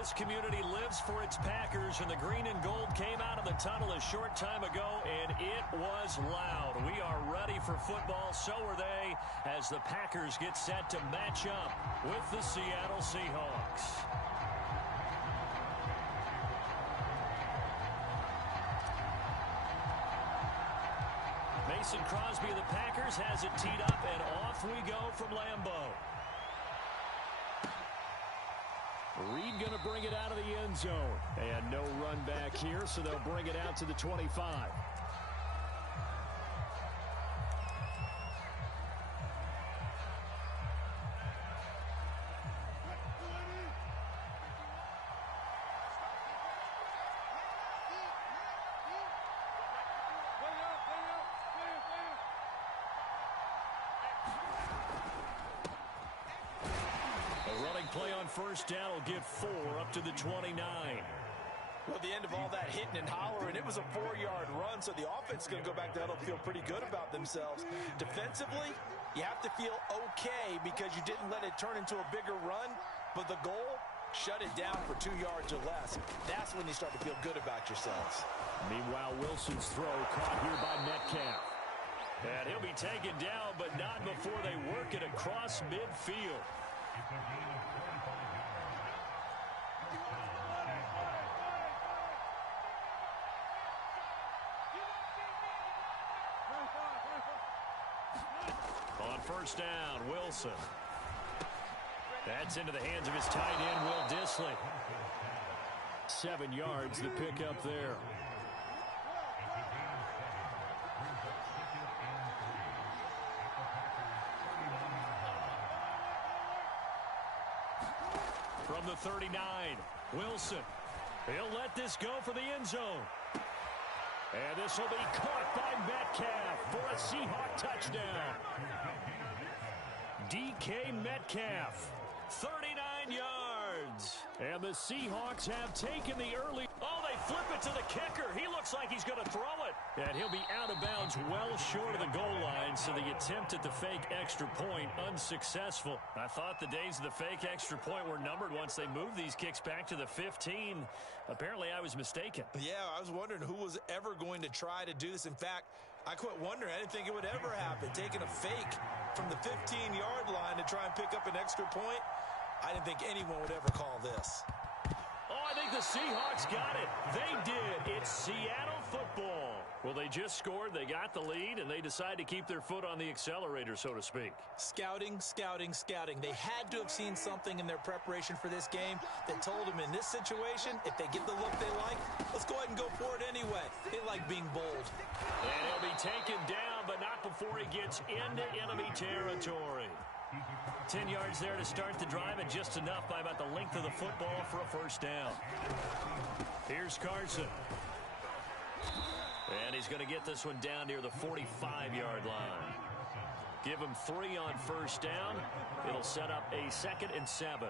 this community lives for its Packers, and the green and gold came out of the tunnel a short time ago, and it was loud. We are ready for football. So are they, as the Packers get set to match up with the Seattle Seahawks. Mason Crosby of the Packers has it teed up, and off we go from Lambeau. Reed going to bring it out of the end zone. And no run back here, so they'll bring it out to the 25. Play on first down will give 4 up to the 29. Well, at the end of all that hitting and hollering, it was a 4-yard run, so the offense is going to go back to huddle and feel pretty good about themselves. Defensively, you have to feel okay because you didn't let it turn into a bigger run, but the goal, shut it down for 2 yards or less. That's when you start to feel good about yourselves. Meanwhile, Wilson's throw caught here by Metcalf. And he'll be taken down, but not before they work it across midfield. On first down, Wilson. That's into the hands of his tight end, Will Dissly. 7 yards, the pickup there. From the 39, Wilson. He'll let this go for the end zone. And this will be caught by Metcalf for a Seahawk touchdown. DK Metcalf, 39 yards. And the Seahawks have taken the early. Oh, they flip it to the kicker. He looks like he's going to throw it. And he'll be out of bounds well short of the goal line, so the attempt at the fake extra point unsuccessful. I thought the days of the fake extra point were numbered once they moved these kicks back to the 15. Apparently, I was mistaken. Yeah, I was wondering who was ever going to try to do this. In fact, I quit wondering. I didn't think it would ever happen. Taking a fake from the 15-yard line to try and pick up an extra point, I didn't think anyone would ever call this. Oh, I think the Seahawks got it. They did. It's Seattle football. Well, they just scored, they got the lead, and they decide to keep their foot on the accelerator, so to speak. Scouting, scouting, scouting. They had to have seen something in their preparation for this game that told them in this situation, if they get the look they like, let's go ahead and go for it anyway. They like being bold. And he'll be taken down, but not before he gets into enemy territory. 10 yards there to start the drive, and just enough by about the length of the football for a first down. Here's Carson. And he's going to get this one down near the 45-yard line. Give him 3 on first down. It'll set up a 2nd and 7.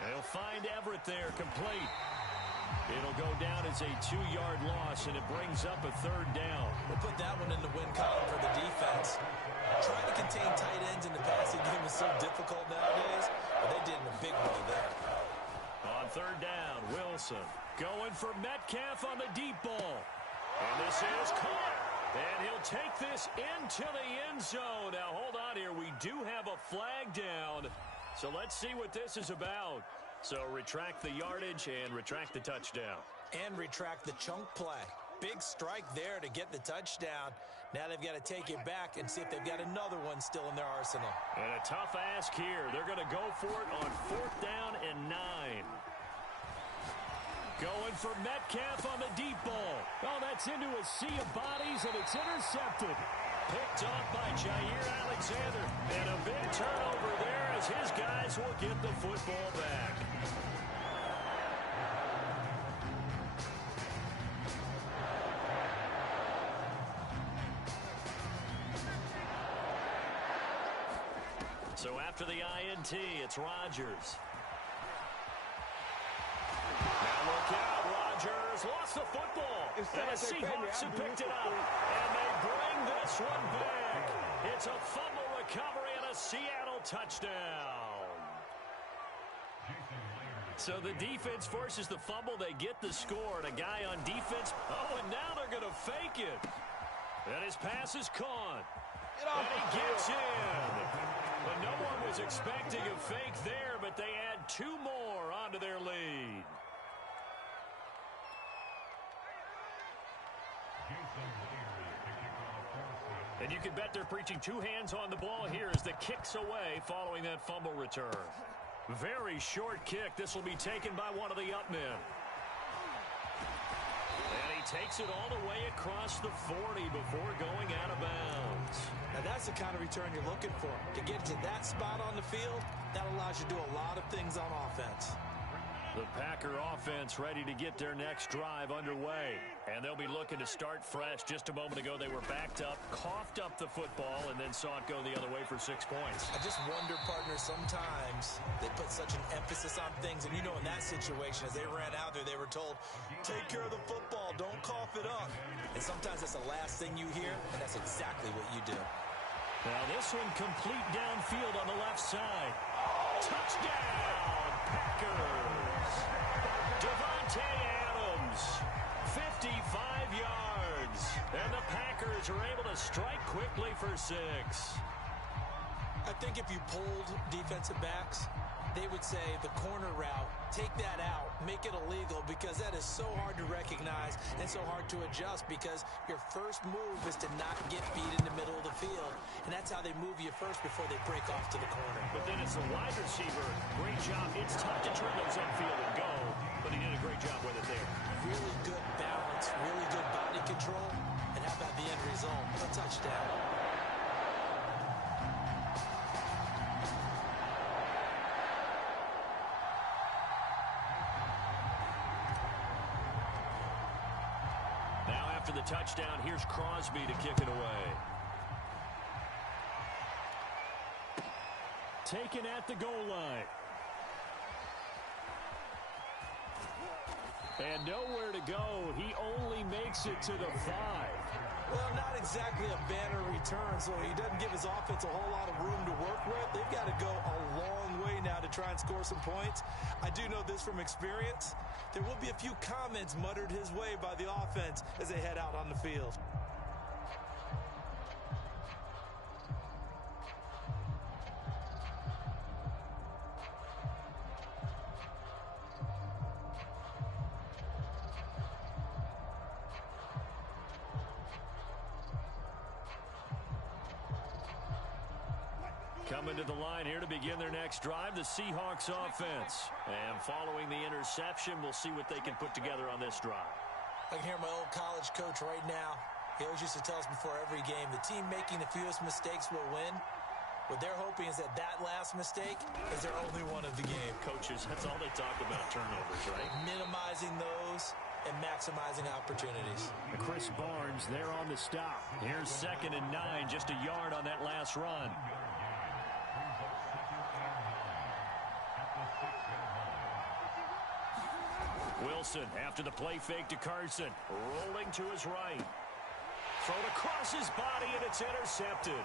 They'll find Everett there, complete. It'll go down as a 2-yard loss, and it brings up a 3rd down. We'll put that one in the win column for the defense. Trying to contain tight ends in the passing game is so difficult nowadays, but they did in a big way there. On 3rd down, Wilson going for Metcalf on the deep ball. And this is caught. And he'll take this into the end zone. Now, hold on here. We do have a flag down. So let's see what this is about. So retract the yardage and retract the touchdown. And retract the chunk play. Big strike there to get the touchdown. Now they've got to take it back and see if they've got another one still in their arsenal. And a tough ask here. They're going to go for it on 4th down and 9. Going for Metcalf on the deep ball. Oh, that's into a sea of bodies, and it's intercepted. Picked off by Jair Alexander. And a big turnover there as his guys will get the football back. So after the INT, it's Rodgers. Now look out, Rodgers lost the football. And the Seahawks have picked it up. And they bring this one back. It's a fumble recovery and a Seattle touchdown. So the defense forces the fumble. They get the score. And a guy on defense. Oh, and now they're going to fake it. And his pass is caught. And he gets in. But no one was expecting a fake there, but they add 2 more onto their lead. And you can bet they're preaching 2 hands on the ball here as the kick's away following that fumble return. Very short kick. This will be taken by one of the up men. And he takes it all the way across the 40 before going out of bounds. Now that's the kind of return you're looking for. To get to that spot on the field, that allows you to do a lot of things on offense. The Packer offense ready to get their next drive underway. And they'll be looking to start fresh. Just a moment ago, they were backed up, coughed up the football, and then saw it go the other way for 6 points. I just wonder, partner, sometimes they put such an emphasis on things. And, you know, in that situation, as they ran out there, they were told, take care of the football, don't cough it up. And sometimes that's the last thing you hear, and that's exactly what you do. Now this one complete downfield on the left side. Touchdown, Packers. Devontae Adams, 55 yards. And the Packers are able to strike quickly for 6. I think if you polled defensive backs, they would say the corner route, take that out, make it illegal, because that is so hard to recognize and so hard to adjust, because your first move is to not get beat in the middle of the field, and that's how they move you first before they break off to the corner. But then it's the wide receiver. Great job. It's tough to turn those upfield and go, but he did a great job with it there. Really good balance, really good body control, and how about the end result? A touchdown. After the touchdown, here's Crosby to kick it away. Taken at the goal line. And nowhere to go. He only makes it to the 5. Well, not exactly a banner return, so he doesn't give his offense a whole lot of room to work with. They've got to go a long way now to try and score some points. I do know this from experience. There will be a few comments muttered his way by the offense as they head out on the field. Coming to the line here to begin their next drive, the Seahawks offense. And following the interception, we'll see what they can put together on this drive. I can hear my old college coach right now. He always used to tell us before every game, the team making the fewest mistakes will win. What they're hoping is that that last mistake is their only one of the game. Coaches, that's all they talk about, turnovers, right? Minimizing those and maximizing opportunities. Chris Barnes there on the stop. Here's 2nd and 9, just a yard on that last run. Wilson after the play fake to Carson, rolling to his right. Thrown across his body, and it's intercepted.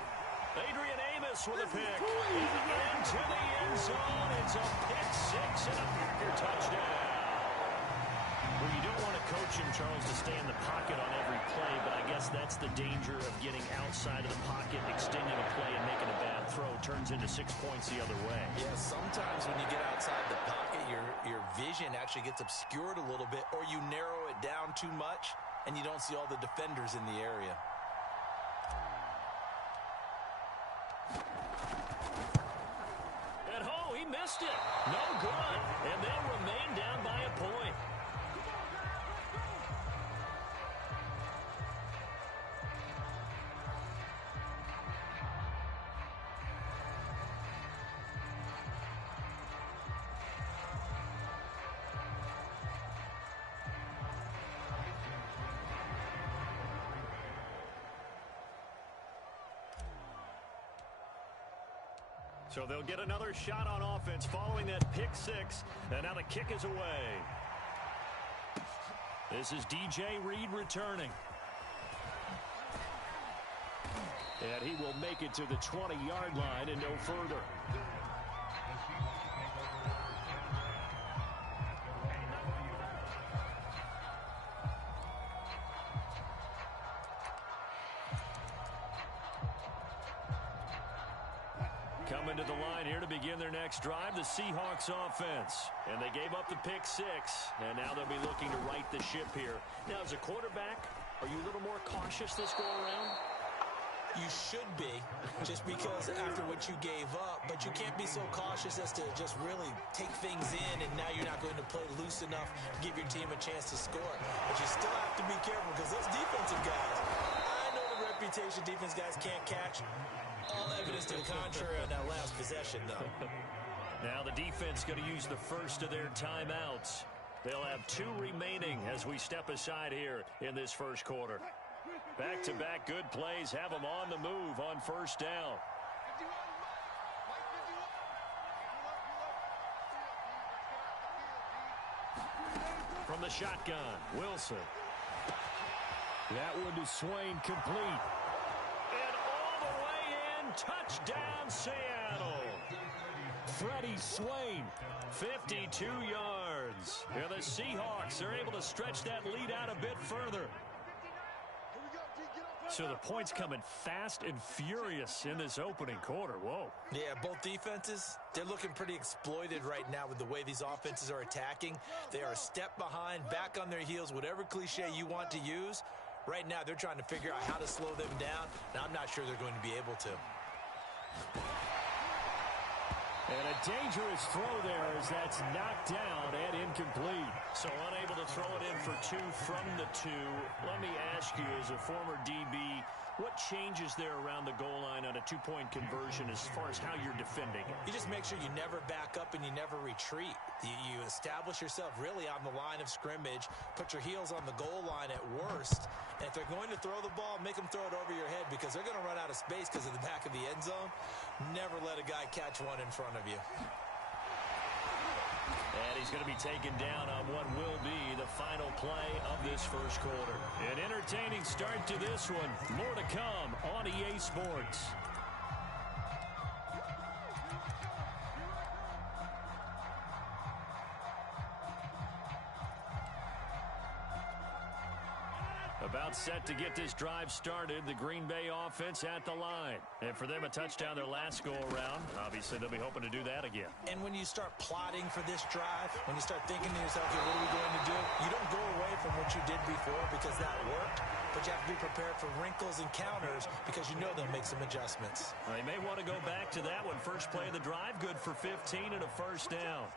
Adrian Amos with a pick. Into the end zone. It's a pick 6 and a Packer touchdown. Well, you don't want to coach him, Charles, to stay in the pocket on every play, but I guess that's the danger of getting outside of the pocket, extending a play, and making a bad throw. Turns into 6 points the other way. Yeah, sometimes when you get outside the pocket, your vision actually gets obscured a little bit, or you narrow it down too much, and you don't see all the defenders in the area. And oh, he missed it. No good. And they'll remain down by a point. So they'll get another shot on offense following that pick 6. And now the kick is away. This is DJ Reed returning. And he will make it to the 20-yard line and no further. Coming to the line here to begin their next drive, the Seahawks offense. And they gave up the pick 6, and now they'll be looking to right the ship here. Now, as a quarterback, are you a little more cautious this go-around? You should be, just because after what you gave up, but you can't be so cautious as to just really take things in, and now you're not going to play loose enough to give your team a chance to score. But you still have to be careful, because those defensive guys, I know the reputation defense guys can't catch. All evidence to the contrary on that last possession, though. Now the defense going to use the first of their timeouts. They'll have 2 remaining as we step aside here in this first quarter. Back-to-back good plays have them on the move on first down. From the shotgun, Wilson. That one to Swain, complete. And all the way in, touchdown Seattle. Freddie Swain, 52 yards. And the Seahawks are able to stretch that lead out a bit further. So the points coming fast and furious in this opening quarter. Whoa. Yeah, both defenses, they're looking pretty exploited right now with the way these offenses are attacking. They are a step behind, back on their heels, whatever cliche you want to use. Right now, they're trying to figure out how to slow them down, and I'm not sure they're going to be able to. And a dangerous throw there as that's knocked down and incomplete. So unable to throw it in for 2 from the 2. Let me ask you, as a former DB, what changes there around the goal line on a 2-point conversion as far as how you're defending it? You just make sure you never back up and you never retreat. You establish yourself really on the line of scrimmage, put your heels on the goal line at worst, and if they're going to throw the ball, make them throw it over your head because they're going to run out of space because of the back of the end zone. Never let a guy catch one in front of you. And he's going to be taken down on what will be the final play of this first quarter. An entertaining start to this one. More to come on EA Sports. About set to get this drive started, the Green Bay offense at the line. And for them, a touchdown their last go-around. Obviously, they'll be hoping to do that again. And when you start plotting for this drive, when you start thinking to yourself, okay, what are we going to do? You don't go away from what you did before because that worked, but you have to be prepared for wrinkles and counters because you know they'll make some adjustments. Well, they may want to go back to that one. First play of the drive, good for 15 and a first down.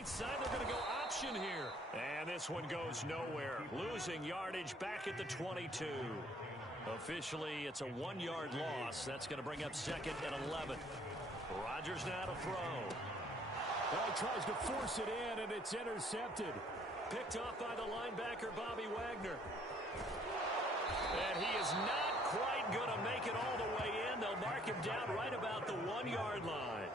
Side, they're going to go option here. And this one goes nowhere. Losing yardage back at the 22. Officially, it's a 1-yard loss. That's going to bring up second and 11. Rodgers now to throw. Well, he tries to force it in, and it's intercepted. Picked off by the linebacker, Bobby Wagner. And he is not quite going to make it all the way in. They'll mark him down right about the 1-yard line.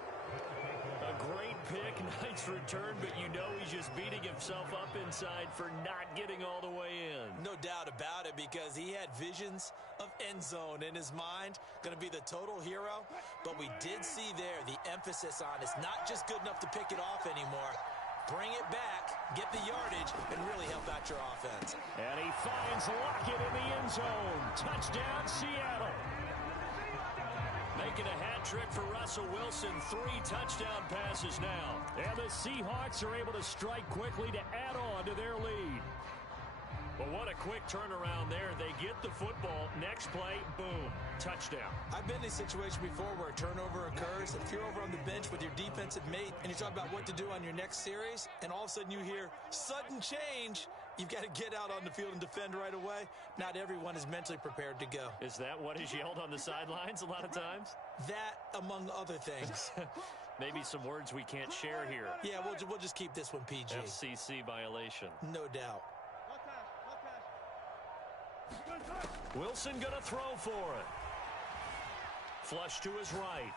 A great pick, nice return, but you know he's just beating himself up inside for not getting all the way in. No doubt about it, because he had visions of end zone in his mind, going to be the total hero. But we did see there the emphasis on it's not just good enough to pick it off anymore. Bring it back, get the yardage, and really help out your offense. And he finds Lockett in the end zone. Touchdown, Seattle. Making a hat trick for Russell Wilson. 3 touchdown passes now. And the Seahawks are able to strike quickly to add on to their lead. But what a quick turnaround there. They get the football. Next play, boom, touchdown. I've been in a situation before where a turnover occurs. If you're over on the bench with your defensive mate and you talk about what to do on your next series, and all of a sudden you hear sudden change, you've got to get out on the field and defend right away. Not everyone is mentally prepared to go. Is that what is yelled on the sidelines a lot of times? That, among other things. Maybe some words we can't share here. Yeah, we'll just keep this one PG. FCC violation. No doubt. Wilson going to throw for it. Flush to his right.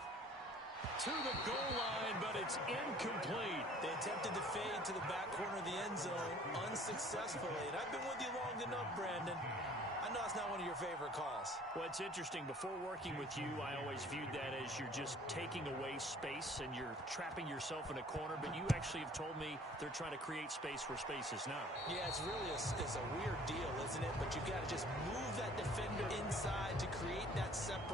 To the goal line, but it's incomplete. They attempted to fade to the back corner of the end zone unsuccessfully. And I've been with you long enough, Brandon. I know it's not one of your favorite calls. Well, it's interesting. Before working with you, I always viewed that as you're just taking away space and you're trapping yourself in a corner. But you actually have told me they're trying to create space where space is not. Yeah, it's really it's a weird deal, isn't it? But you've got to just move that defender inside to create that separation.